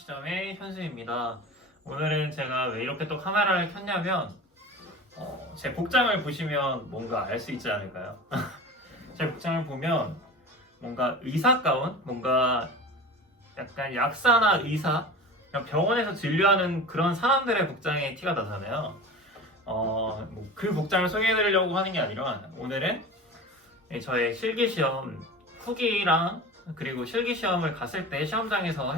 시점의 현수입니다. 오늘은 제가 왜 이렇게 또 카메라를 켰냐면 제 복장을 보시면 뭔가 알 수 있지 않을까요? 제 복장을 보면 뭔가 의사 가운? 뭔가 약간 약사나 의사? 그냥 병원에서 진료하는 그런 사람들의 복장에 티가 나잖아요. 뭐그 복장을 소개해드리려고 하는 게 아니라 오늘은 저의 실기시험 후기랑 그리고 실기시험을 갔을 때 시험장에서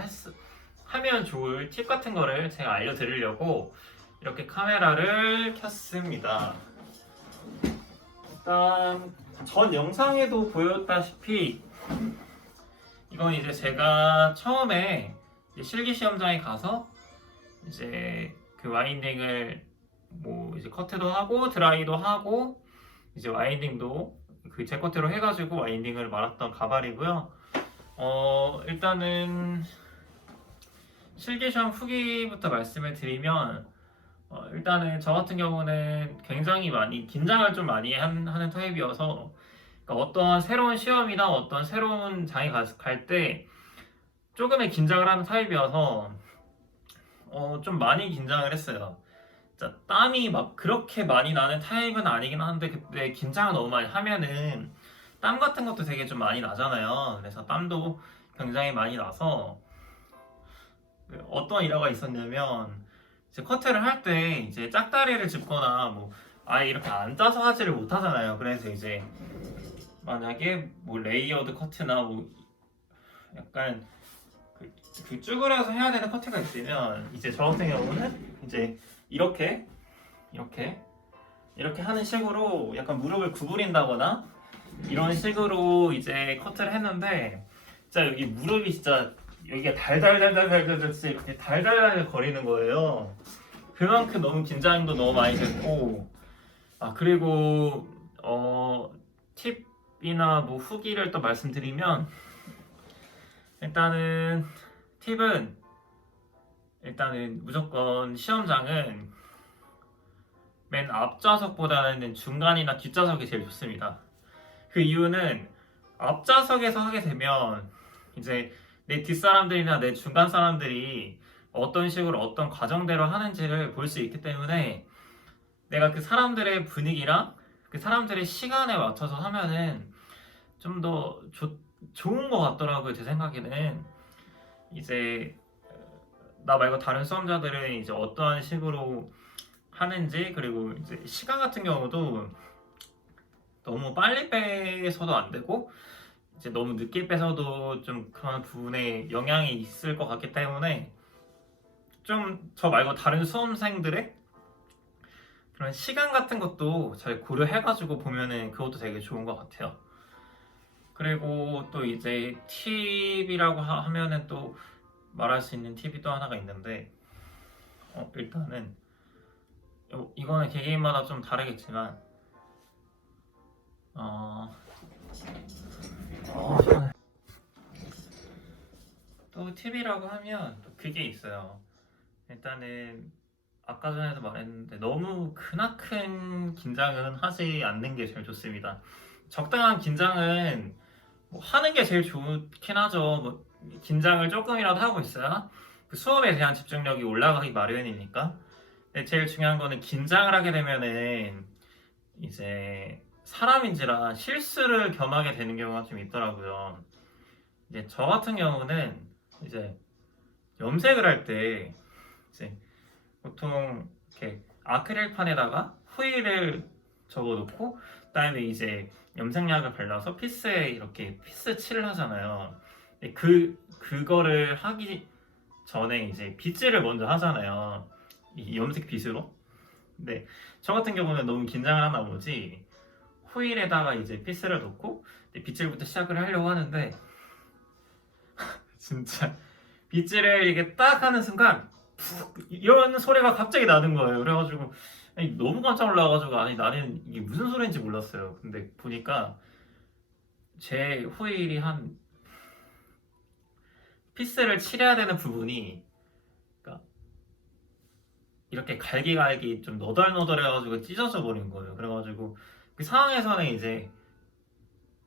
하면 좋을 팁 같은 거를 제가 알려드리려고 이렇게 카메라를 켰습니다. 일단 전 영상에도 보였다시피 이건 이제 제가 처음에 실기시험장에 가서 이제 그 와인딩을 뭐 이제 커트도 하고 드라이도 하고 이제 와인딩도 그 제커트로 해가지고 와인딩을 말았던 가발이고요. 일단은 실기시험 후기부터 말씀을 드리면 일단은 저 같은 경우는 굉장히 많이 긴장을 좀 많이 하는 타입이어서 그러니까 어떤 새로운 시험이나 어떤 새로운 장에 갈 때 조금의 긴장을 하는 타입이어서 좀 많이 긴장을 했어요. 진짜 땀이 막 그렇게 많이 나는 타입은 아니긴 한데 그때 긴장을 너무 많이 하면은 땀 같은 것도 되게 좀 많이 나잖아요. 그래서 땀도 굉장히 많이 나서 어떤 일화가 있었냐면 이제 커트를 할 때 이제 짝다리를 짚거나 뭐 아예 이렇게 앉아서 하지를 못하잖아요. 그래서 이제 만약에 뭐 레이어드 커트나 뭐 약간 그 쭈그려서 해야 되는 커트가 있으면 이제 저 같은 경우는 이제 이렇게 하는 식으로 약간 무릎을 구부린다거나 이런 식으로 이제 커트를 했는데 진짜 여기 무릎이 진짜 여기가 달달달달달달 진짜 이렇게 달달달 거리는 거예요. 그만큼 너무 긴장도 너무 많이 됐고 그리고 팁이나 뭐 후기를 또 말씀드리면 팁은 무조건 시험장은 맨 앞좌석보다는 중간이나 뒷좌석이 제일 좋습니다. 그 이유는 앞좌석에서 하게 되면 이제 내 뒷사람들이나 내 중간 사람들이 어떤 식으로 어떤 과정대로 하는지를 볼 수 있기 때문에 내가 그 사람들의 분위기랑 그 사람들의 시간에 맞춰서 하면은 좀 더 좋은 것 같더라고요. 제 생각에는 이제 나 말고 다른 수험자들은 이제 어떠한 식으로 하는지 그리고 이제 시간 같은 경우도 너무 빨리 빼서도 안 되고 이제 너무 늦게 빼서도 좀 그런 부분에 영향이 있을 것 같기 때문에 좀 저 말고 다른 수험생들의 그런 시간 같은 것도 잘 고려해가지고 보면은 그것도 되게 좋은 것 같아요. 그리고 또 이제 팁이라고 하면은 또 말할 수 있는 팁이 또 하나가 있는데 일단은 이거는 개개인마다 좀 다르겠지만 또 팁이라고 하면 또 그게 있어요. 일단은 아까 전에도 말했는데 너무 크나큰 긴장은 하지 않는 게 제일 좋습니다. 적당한 긴장은 뭐 하는 게 제일 좋긴 하죠. 뭐 긴장을 조금이라도 하고 있어야 그 수업에 대한 집중력이 올라가기 마련이니까. 근데 제일 중요한 거는 긴장을 하게 되면은 이제 사람인지라 실수를 겸하게 되는 경우가 좀 있더라고요. 이제 저 같은 경우는 이제 염색을 할 때 이제 보통 이렇게 아크릴판에다가 후일을 접어놓고 그다음에 이제 염색약을 발라서 피스에 이렇게 피스 칠을 하잖아요. 근데 그거를 하기 전에 이제 빗질을 먼저 하잖아요. 이 염색 빗으로. 근데 저 같은 경우는 너무 긴장을 하나 보지 후일에다가 이제 피스를 놓고 빗질부터 시작을 하려고 하는데 진짜 빗질을 이게 딱 하는 순간 푹 이런 소리가 갑자기 나는 거예요. 그래가지고 너무 깜짝 놀라가지고 나는 이게 무슨 소리인지 몰랐어요. 근데 보니까 제 후일이 한 피스를 칠해야 되는 부분이 그러니까 이렇게 갈기갈기 좀 너덜너덜해가지고 찢어져 버린 거예요. 그래가지고 그 상황에서는 이제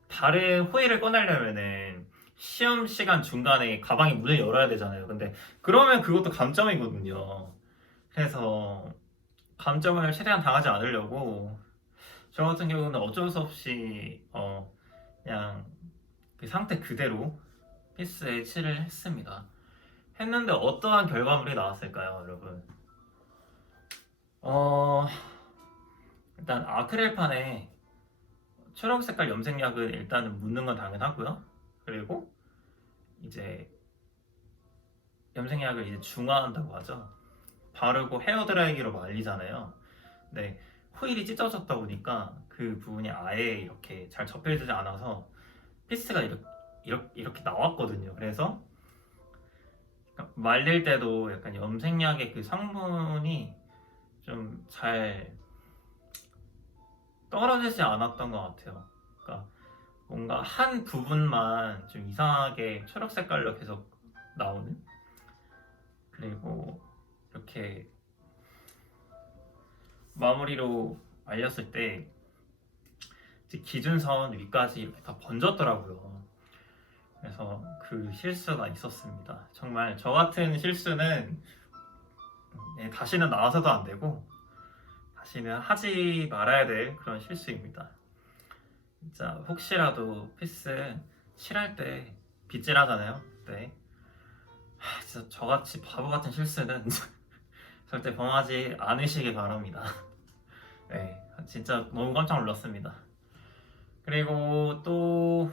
다른 후일을 꺼내려면은 시험 시간 중간에 가방에 문을 열어야 되잖아요. 근데 그러면 그것도 감점이거든요. 그래서 감점을 최대한 당하지 않으려고 저 같은 경우는 어쩔 수 없이 그냥 그 상태 그대로 피스에 칠을 했습니다. 했는데 어떠한 결과물이 나왔을까요, 여러분? 어, 일단 아크릴판에 초록 색깔 염색약을 일단은 묻는 건 당연하고요. 그리고 이제 염색약을 이제 중화한다고 하죠. 바르고 헤어드라이기로 말리잖아요. 근데 호일이 찢어졌다 보니까 그 부분이 아예 이렇게 잘 접혀지지 않아서 피스가 이렇게 나왔거든요. 그래서 말릴 때도 약간 염색약의 그 성분이 좀 잘 떨어지지 않았던 것 같아요. 그러니까 뭔가 한 부분만 좀 이상하게 초록 색깔로 계속 나오는. 그리고 이렇게 마무리로 말렸을 때 이제 기준선 위까지 이렇게 다 번졌더라고요. 그래서 그 실수가 있었습니다. 정말 저 같은 실수는 다시는 나와서도 안 되고 다시는 하지 말아야 될 그런 실수입니다. 진짜 혹시라도 피스 칠할 때 빗질하잖아요. 네. 진짜 저같이 바보 같은 실수는 절대 범하지 않으시길 바랍니다. 네, 진짜 너무 깜짝 놀랐습니다. 그리고 또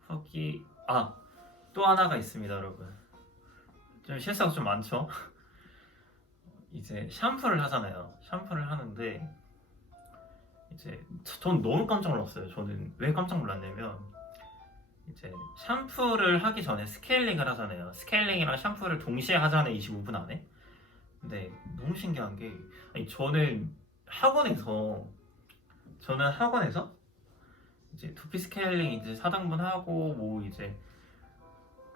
후기 또 하나가 있습니다, 여러분. 좀 실수가 좀 많죠. 이제 샴푸를 하잖아요. 샴푸를 하는데 이제 전 너무 깜짝 놀랐어요. 저는 왜 깜짝 놀랐냐면 이제 샴푸를 하기 전에 스케일링을 하잖아요. 스케일링이랑 샴푸를 동시에 하잖아요. 25분 안에. 근데 너무 신기한 게 아니, 저는 학원에서 이제 두피 스케일링 이제 4등분 하고 뭐 이제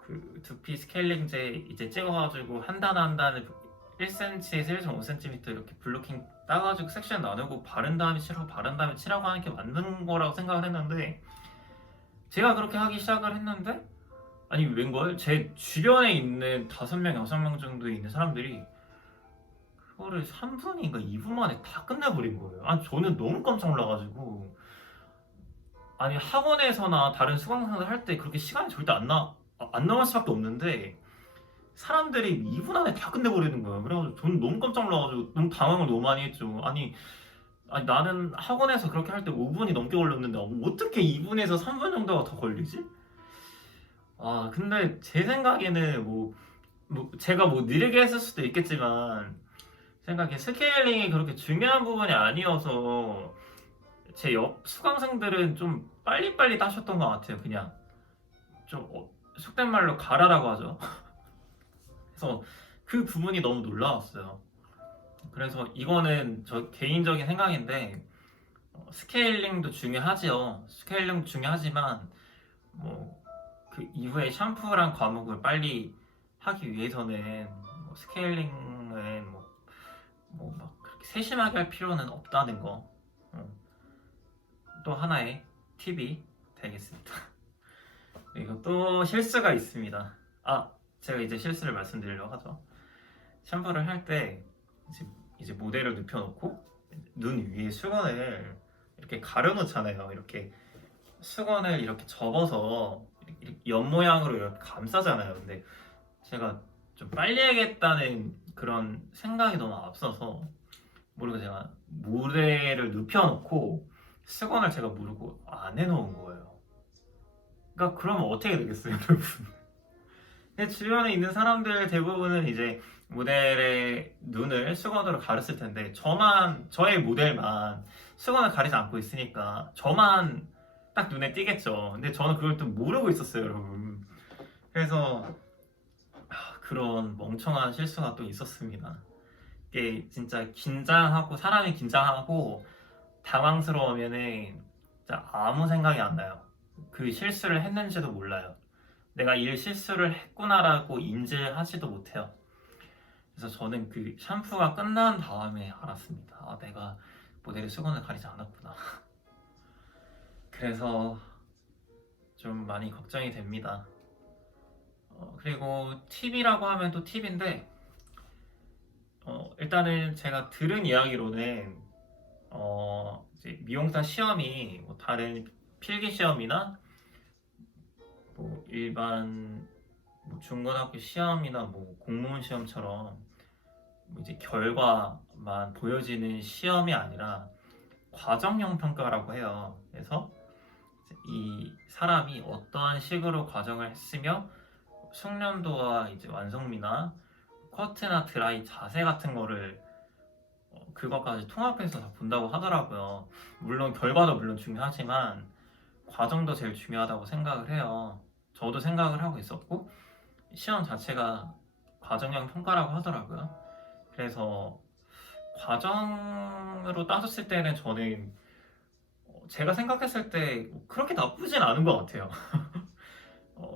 그 두피 스케일링제 이제 찍어가지고 한 단 한 단을 1cm에서 1.5cm 이렇게 블로킹 따가지고 섹션 나누고 바른 다음에 칠하고 바른 다음에 칠하고 하는 게 맞는 거라고 생각을 했는데 제가 그렇게 하기 시작을 했는데 아니 웬걸 제 주변에 있는 5명, 6명 정도 있는 사람들이 그거를 3분인가 2분 만에 다 끝내버린 거예요. 아니 저는 너무 깜짝 놀라가지고 아니 학원에서나 다른 수강생들 할 때 그렇게 시간이 절대 안 남을 수밖에 없는데 사람들이 2분 안에 다 끝내버리는 거예요. 그래가지고 저는 너무 깜짝 놀라가지고 너무 당황을 너무 많이 했죠. 아니 나는 학원에서 그렇게 할 때 5분이 넘게 걸렸는데 어떻게 2분에서 3분 정도가 더 걸리지? 근데 제 생각에는 제가 뭐 느리게 했을 수도 있겠지만 생각에 스케일링이 그렇게 중요한 부분이 아니어서 제 옆 수강생들은 좀 빨리빨리 따셨던 것 같아요. 그냥 좀 속된 말로 가라라고 하죠. 그래서 그 부분이 너무 놀라웠어요. 그래서 이거는 저 개인적인 생각인데 스케일링도 중요하지요. 스케일링도 중요하지만 뭐 그 이후에 샴푸랑 과목을 빨리 하기 위해서는 뭐 스케일링은 막 그렇게 세심하게 할 필요는 없다는 거. 또 하나의 팁이 되겠습니다. 그리고 또 실수가 있습니다. 제가 이제 실수를 말씀드리려고 하죠. 샴푸를 할 때 이제 모델을 눕혀놓고 눈 위에 수건을 이렇게 가려놓잖아요. 이렇게 수건을 이렇게 접어서 이렇게 옆 모양으로 이렇게 감싸잖아요. 근데 제가 좀 빨리 해야겠다는 그런 생각이 너무 앞서서 모르고 제가 모델을 눕혀놓고 수건을 제가 모르고 안 해놓은 거예요. 그러니까 그러면 어떻게 되겠어요, 여러분? 내 주변에 있는 사람들 대부분은 이제 모델의 눈을 수건으로 가렸을 텐데 저의 모델만 수건을 가리지 않고 있으니까 저만 딱 눈에 띄겠죠. 근데 저는 그걸 또 모르고 있었어요, 여러분. 그래서 그런 멍청한 실수가 또 있었습니다. 이게 진짜 사람이 긴장하고 당황스러우면은 진짜 아무 생각이 안 나요. 그 실수를 했는지도 몰라요. 내가 이 실수를 했구나라고 인지하지도 못해요. 그래서 저는 그 샴푸가 끝난 다음에 알았습니다. 내가 모델의 수건을 가리지 않았구나. 그래서 좀 많이 걱정이 됩니다. 그리고 팁이라고 하면 또 팁인데 일단은 제가 들은 이야기로는 이제 미용사 시험이 뭐 다른 필기 시험이나 뭐 일반 뭐 중고등학교 시험이나 뭐 공무원 시험처럼 뭐 이제 결과만 보여지는 시험이 아니라 과정형 평가라고 해요. 그래서 이 사람이 어떠한 식으로 과정을 했으며 숙련도와 이제 완성미나 커트나 드라이 자세 같은 거를 그것까지 통합해서 다 본다고 하더라고요. 물론 결과도 물론 중요하지만 과정도 제일 중요하다고 생각을 해요. 저도 생각을 하고 있었고 시험 자체가 과정형 평가라고 하더라고요. 그래서 과정으로 따졌을 때는 저는 제가 생각했을 때 그렇게 나쁘진 않은 것 같아요.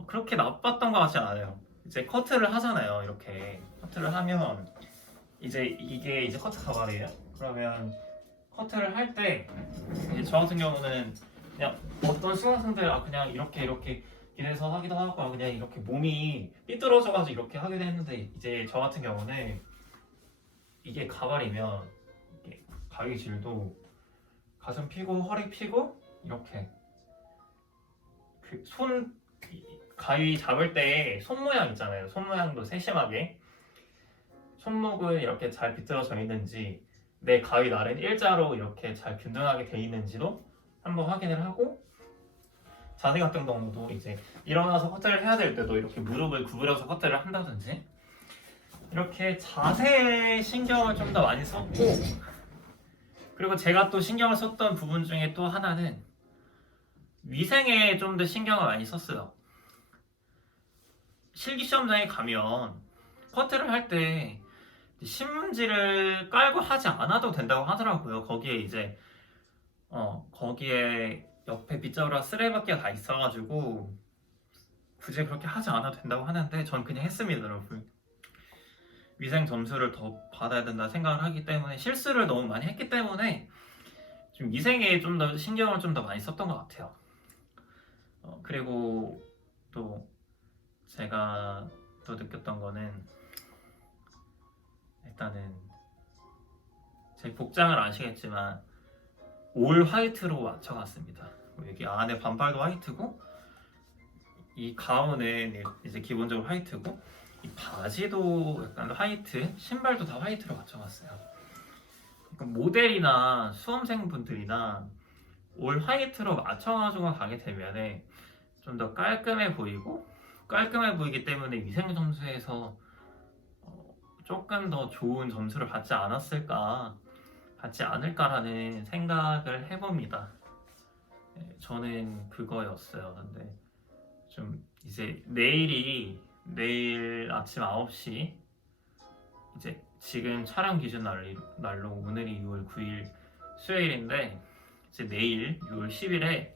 그렇게 나빴던 것 같지 않아요. 이제 커트를 하잖아요. 이렇게 커트를 하면 이제 이게 이제 커트 가발이에요. 그러면 커트를 할 때 저 같은 경우는 그냥 어떤 수강생들 그냥 이렇게 이래서 하기도 하고 그냥 이렇게 몸이 삐뚤어져가지고 이렇게 하기도 했는데 이제 저 같은 경우는 이게 가발이면 이게 가위 질도 가슴 피고 허리 피고 이렇게 그 손 가위 잡을 때 손 모양 있잖아요. 손 모양도 세심하게 손목은 이렇게 잘 비틀어져 있는지 내 가위 날은 일자로 이렇게 잘 균등하게 돼 있는지도 한번 확인을 하고 자세 같은 경우도 이제 일어나서 커트를 해야 될 때도 이렇게 무릎을 구부려서 커트를 한다든지 이렇게 자세에 신경을 좀 더 많이 썼고 그리고 제가 또 신경을 썼던 부분 중에 또 하나는 위생에 좀 더 신경을 많이 썼어요. 실기 시험장에 가면 커트를 할 때 신문지를 깔고 하지 않아도 된다고 하더라고요. 거기에 이제 거기에 옆에 빗자루랑 쓰레기가 다 있어가지고 굳이 그렇게 하지 않아도 된다고 하는데 전 그냥 했습니다, 여러분. 위생 점수를 더 받아야 된다 생각을 하기 때문에 실수를 너무 많이 했기 때문에 좀 위생에 좀 더 신경을 좀 더 많이 썼던 것 같아요. 그리고 또 제가 또 느꼈던 거는 일단은 제 복장을 아시겠지만 올 화이트로 맞춰갔습니다. 여기 안에 반팔도 화이트고 이 가운은 이제 기본적으로 화이트고 이 바지도 약간 화이트, 신발도 다 화이트로 맞춰갔어요. 그러니까 모델이나 수험생분들이나 올 화이트로 맞춰가지고 가게 되면은 좀 더 깔끔해 보이고 깔끔해 보이기 때문에 위생 점수에서 조금 더 좋은 점수를 받지 않을까라는 생각을 해봅니다. 저는 그거였어요. 근데 좀 이제 내일 아침 9시 이제 지금 촬영 기준 날로 오늘이 6월 9일 수요일인데 이제 내일 6월 10일에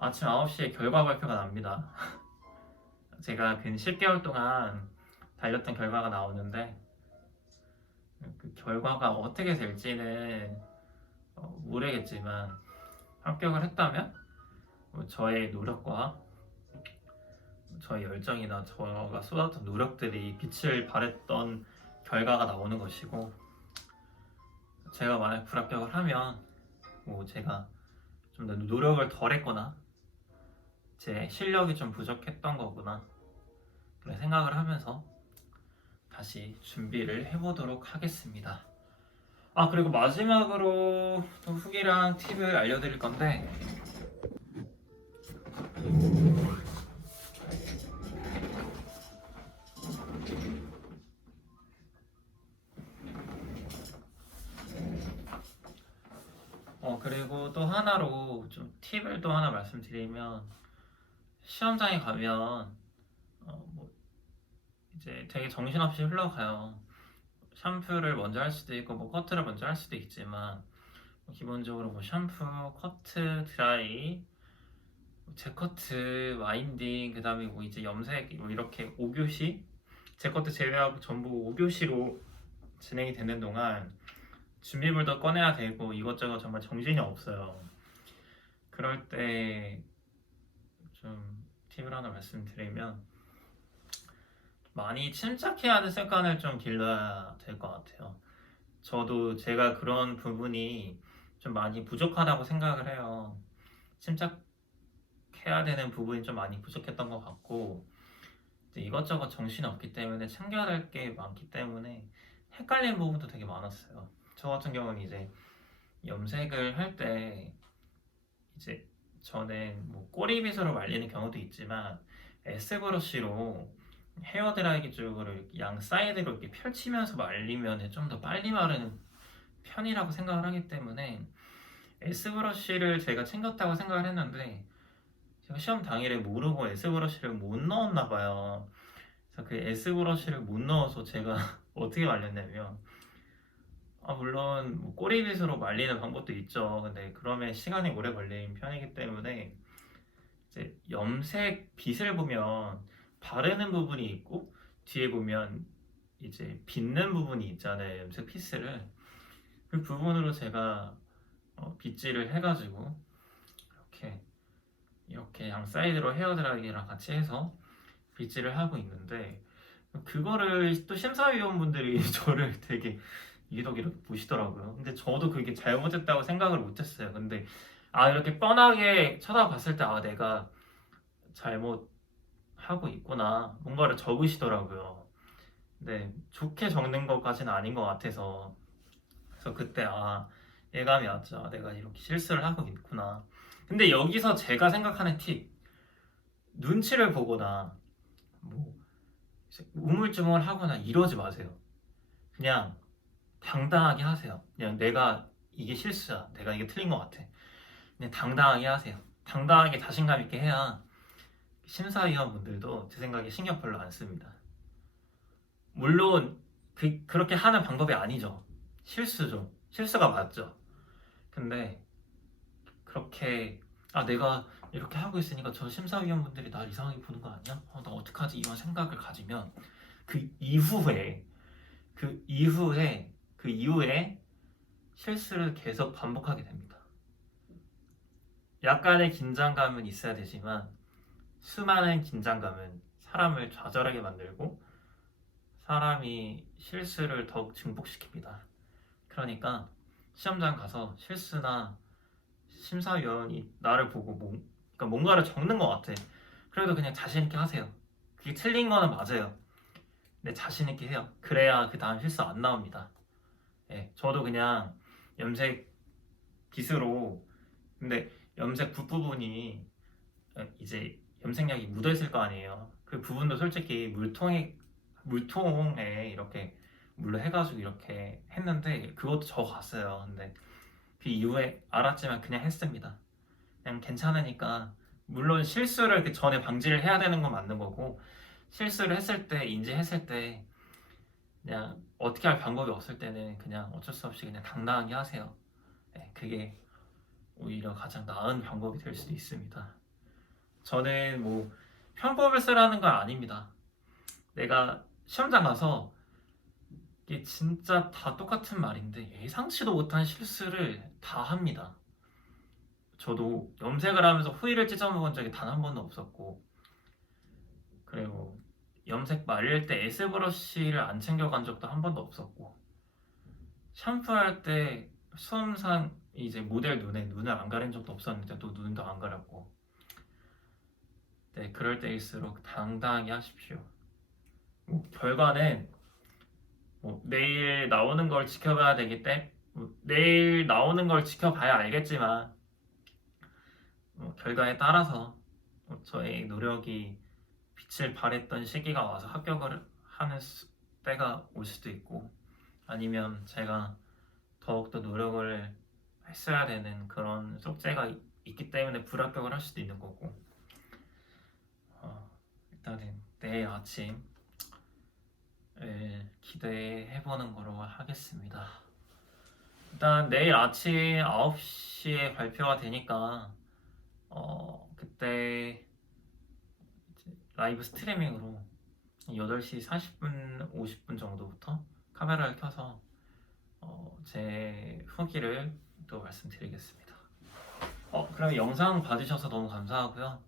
아침 9시에 결과 발표가 납니다. 제가 근 10개월 동안 달렸던 결과가 나오는데 그 결과가 어떻게 될지는 모르겠지만 합격을 했다면 저의 노력과 저의 열정이나 저가 쏟았던 노력들이 빛을 발했던 결과가 나오는 것이고 제가 만약 불합격을 하면 제가 좀 더 노력을 덜 했거나 제 실력이 좀 부족했던 거구나 그런 생각을 하면서 다시 준비를 해보도록 하겠습니다. 그리고 마지막으로 또 후기랑 팁을 알려드릴 건데 그리고 또 하나로 좀 팁을 또 하나 말씀드리면 시험장에 가면 이제 되게 정신없이 흘러가요. 샤프를 먼저 할 수도 있고 커트를 먼저 할 수도 있지만 기본적으로 샴푸, 커트, 드라이, 제커트, 와인딩, 그 다음에 이제 염색 이렇게 5교시 제커트 제외하고 전부 5교시로 진행이 되는 동안 준비물도 꺼내야 되고 이것저것 정말 정신이 없어요. 그럴 때 좀 팁을 하나 말씀드리면 많이 침착해야 하는 습관을 좀 길러야 될 것 같아요. 저도 제가 그런 부분이 좀 많이 부족하다고 생각을 해요. 침착해야 되는 부분이 좀 많이 부족했던 것 같고 이제 이것저것 정신이 없기 때문에 챙겨야 될 게 많기 때문에 헷갈리는 부분도 되게 많았어요. 저 같은 경우는 이제 염색을 할 때 이제 저는 뭐 꼬리빗으로 말리는 경우도 있지만 S브러쉬로 헤어드라이기 쪽으로 이렇게 양 사이드로 이렇게 펼치면서 말리면 좀 더 빨리 마르는 편이라고 생각을 하기 때문에 S브러쉬를 제가 챙겼다고 생각을 했는데 제가 시험 당일에 모르고 S브러쉬를 못 넣었나 봐요. 그래서 그 S브러쉬를 못 넣어서 제가 어떻게 말렸냐면 물론 뭐 꼬리빗으로 말리는 방법도 있죠. 근데 그러면 시간이 오래 걸리는 편이기 때문에 이제 염색 빗을 보면 바르는 부분이 있고 뒤에 보면 이제 빗는 부분이 있잖아요. 염색 피스를 그 부분으로 제가 빗질을 해가지고 이렇게 양 사이드로 헤어드라이기랑 같이 해서 빗질을 하고 있는데 그거를 또 심사위원분들이 저를 되게 이덕이덕 보시더라고요. 근데 저도 그게 잘못했다고 생각을 못했어요. 근데 이렇게 뻔하게 쳐다봤을 때 내가 잘못하고 있구나 뭔가를 적으시더라고요. 근데 좋게 적는 것까지는 아닌 것 같아서 그래서 그때 예감이 왔죠. 내가 이렇게 실수를 하고 있구나. 근데 여기서 제가 생각하는 팁 눈치를 보거나 뭐 우물쭈물 하거나 이러지 마세요. 그냥 당당하게 하세요. 그냥 내가 이게 실수야. 내가 이게 틀린 것 같아. 그냥 당당하게 하세요. 당당하게 자신감 있게 해야 심사위원분들도 제 생각에 신경 별로 안 씁니다. 물론 그렇게 하는 방법이 아니죠. 실수죠. 실수가 맞죠. 근데 그렇게 내가 이렇게 하고 있으니까 저 심사위원분들이 날 이상하게 보는 거 아니야? 나 어떡하지? 이런 생각을 가지면 그 이후에 그 이후에 실수를 계속 반복하게 됩니다. 약간의 긴장감은 있어야 되지만 수많은 긴장감은 사람을 좌절하게 만들고 사람이 실수를 더욱 증폭시킵니다. 그러니까 시험장 가서 실수나 심사위원이 나를 보고 그러니까 뭔가를 적는 것 같아. 그래도 그냥 자신 있게 하세요. 그게 틀린 거는 맞아요. 근데 자신 있게 해요. 그래야 그 다음 실수 안 나옵니다. 저도 그냥 염색 빗으로 근데 염색 붓부분이 이제 염색약이 묻어 있을 거 아니에요. 그 부분도 솔직히 물통에 이렇게 물로 해가지고 이렇게 했는데 그것도 적어갔어요. 근데 그 이후에 알았지만 그냥 했습니다. 그냥 괜찮으니까 물론 실수를 그 전에 방지를 해야 되는 건 맞는 거고 실수를 했을 때 인지했을 때 그냥 어떻게 할 방법이 없을 때는 그냥 어쩔 수 없이 그냥 당당하게 하세요. 그게 오히려 가장 나은 방법이 될 수도 있습니다. 저는 뭐 편법을 쓰라는 건 아닙니다. 내가 시험장 가서 이게 진짜 다 똑같은 말인데 예상치도 못한 실수를 다 합니다. 저도 염색을 하면서 후이를 찢어먹은 적이 단 한 번도 없었고 그리고 염색 말릴 때 S브러쉬를 안 챙겨간 적도 한 번도 없었고 샴푸할 때 수험상 이제 모델 눈을 안 가린 적도 없었는데 또 눈도 안 가렸고 그럴 때일수록 당당하게 하십시오. 결과는 내일 나오는 걸 지켜봐야 되기 때문에 내일 나오는 걸 지켜봐야 알겠지만 결과에 따라서 저의 노력이 빛을 발했던 시기가 와서 합격을 하는 때가 올 수도 있고 아니면 제가 더욱더 노력을 했어야 되는 그런 숙제가 있기 때문에 불합격을 할 수도 있는 거고 일단은 내일 아침 기대해보는 거로 하겠습니다. 일단 내일 아침 9시에 발표가 되니까 그때 라이브 스트리밍으로 8시 40분, 50분 정도부터 카메라를 켜서 제 후기를 또 말씀드리겠습니다. 그럼 영상 봐주셔서 너무 감사하고요.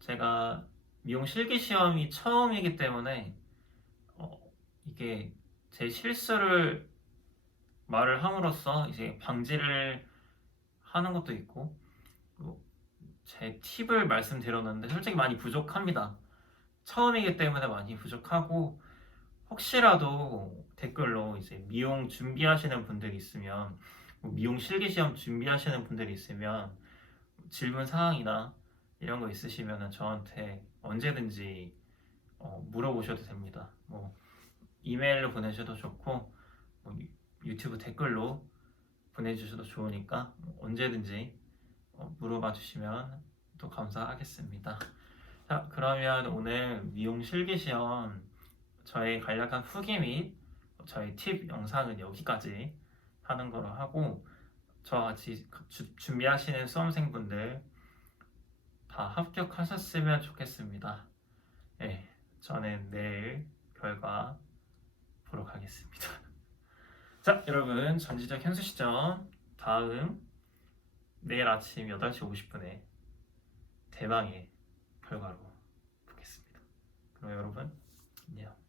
제가 미용 실기 시험이 처음이기 때문에 이게 제 실수를 말을 함으로써 이제 방지를 하는 것도 있고 제 팁을 말씀드렸는데 솔직히 많이 부족합니다. 처음이기 때문에 많이 부족하고 혹시라도 댓글로 이제 미용 준비하시는 분들이 있으면 미용 실기 시험 준비하시는 분들이 있으면 질문 사항이나 이런 거 있으시면 저한테 언제든지 물어보셔도 됩니다. 뭐 이메일로 보내셔도 좋고 뭐 유튜브 댓글로 보내주셔도 좋으니까 언제든지 물어봐 주시면 또 감사하겠습니다. 자, 그러면 오늘 미용 실기 시험 저의 간략한 후기 및 저의 팁 영상은 여기까지 하는 거로 하고 저와 같이 준비하시는 수험생분들 다 합격하셨으면 좋겠습니다. 네, 저는 내일 결과 보러 가겠습니다. 자, 여러분 전지적 현수 시점 다음 내일 아침 8시 50분에 대망의 결과로 보겠습니다. 그럼 여러분 안녕.